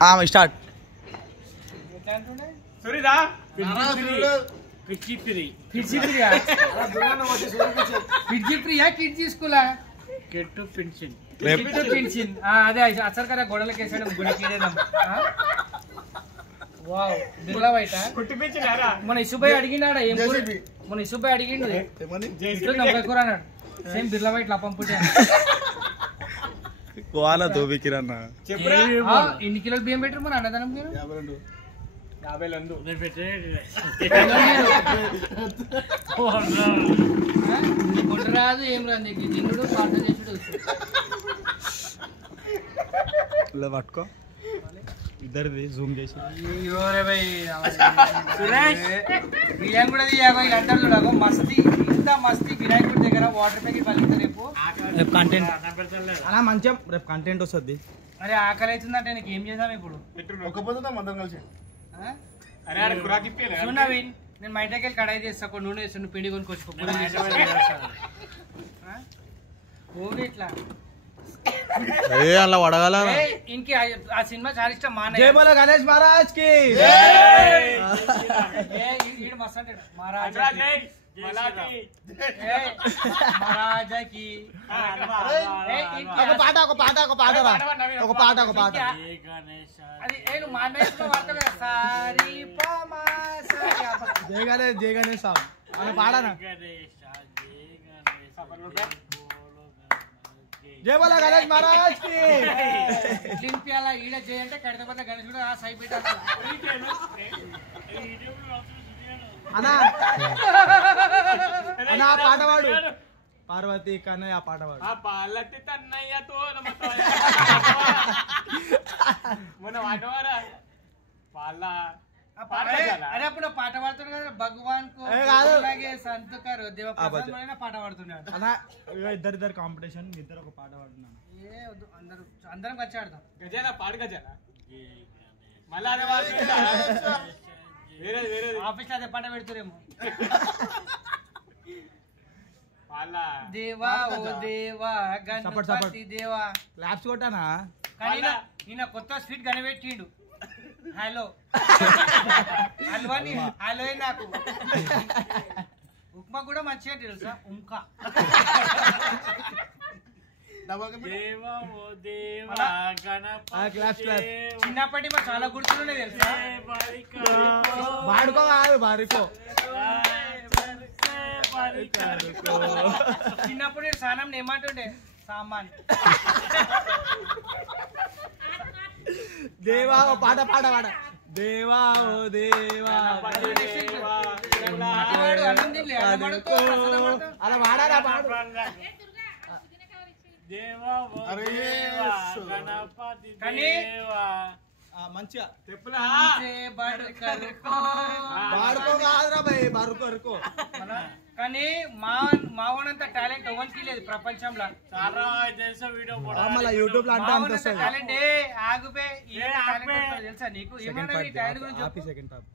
Start. సురిదా Kidzee స్కూలా కెట్టు pension pension అదే అసలు కదా గొడవలకి వేసాడు గుడికి వావ్ బిర్లా బయట మన ఇసుబాయ్ అడిగినాడా ఏం మన ఇసుబాయ్ అడిగిండు కూర అన్నాడు సేమ్ బిర్లా బయట పంపుతే ఎన్ని కిలోలు బియ్యం పెట్టరు మన అన్నదానం మీరు 50 రాదు ఏం రాదు నీకు తిండు పాట చేసుడు పట్టుకో ఇద్దరిది జూమ్ చేసి బిర్యానీ కూడా అంటారు మస్తీ ఇంత మస్తీ వినాయకుడి దగ్గర వాటర్ ప్యాకెట్ పలికితే రేపు కంటెంట్ అలా మంచిగా రేపు కంటెంట్ వస్తుంది. అరే ఆకలి అవుతుందంటే నీకు ఏం చేద్దాం ఇప్పుడు నవీన్ నేను మా ఇంటికి వెళ్ళి కడాయి చేస్తా నూనె వేస్తాను పిండి కొనుక్కొచ్చుకో ఇట్లా అలా వడగాల ఇంకి ఆ సినిమా చాలా ఇష్టం మా గణేష్ మహారాజ్ కి మస్తు అంటాడు మహారాజాకి ఒక పాట అది మా సారీ జయ గణేష్ సాబ్ అని పాడనా జై బోలో గణేష్ మహారాజ్ కి లింపియాలా ఈడ చేయంటే కడితే గణేష్ కూడా సై పెట్టాలి అన్నా పాటవాడు పార్వతి కన్నయ్య పాటవాడు పార్వతి తన్నయ్యతో మన వాటవారా అరే అప్పుడు పాట పాడుతున్నాడు కదా భగవాన్ సంత్ కారు దేవప్రసాద్ పాట పాడుతున్నాడు అన్నా ఇద్దరు కాంపిటీషన్ ఇద్దరు ఒక పాట పాడుతున్నాను అందరం వచ్చి ఆడదాం గజాలా పాడు గజాలా మళ్ళీ ఆఫీస్ లో అదే పాట పెడుతురేమో దేవా ఓ దేవా గణపతి దేవా క్లాప్స్ కొట్టానా కానీ ఈయన కొత్త స్వీట్ కనిపెట్టిండు హలో హల్వాని హలో నాకు ఉప్మా కూడా మంచిగా తెలుసా ఉమ్కా చిన్నప్పటి మా చాలా గుర్తులున్నాయి తెలుసా బాడుకో కాదు బాడుకో చిన్నప్పుడు స్నానం ఏమంటుండే సామాన్ దేవా ఓ పాట దేవా ఓ దేవా అలా వాడారా పాడు మంచిగా వాడుకో కాదురా భయ్ బరుకో కానీ మావనంత టాలెంట్ ఎవరికి లేదు ప్రపంచంలో యూట్యూబ్ లో అంటే టాలెంట్ ఆగుపే తెలుసా నీకు ఏమన్నా టాలెంట్ గురించి సెకండ్ టాప్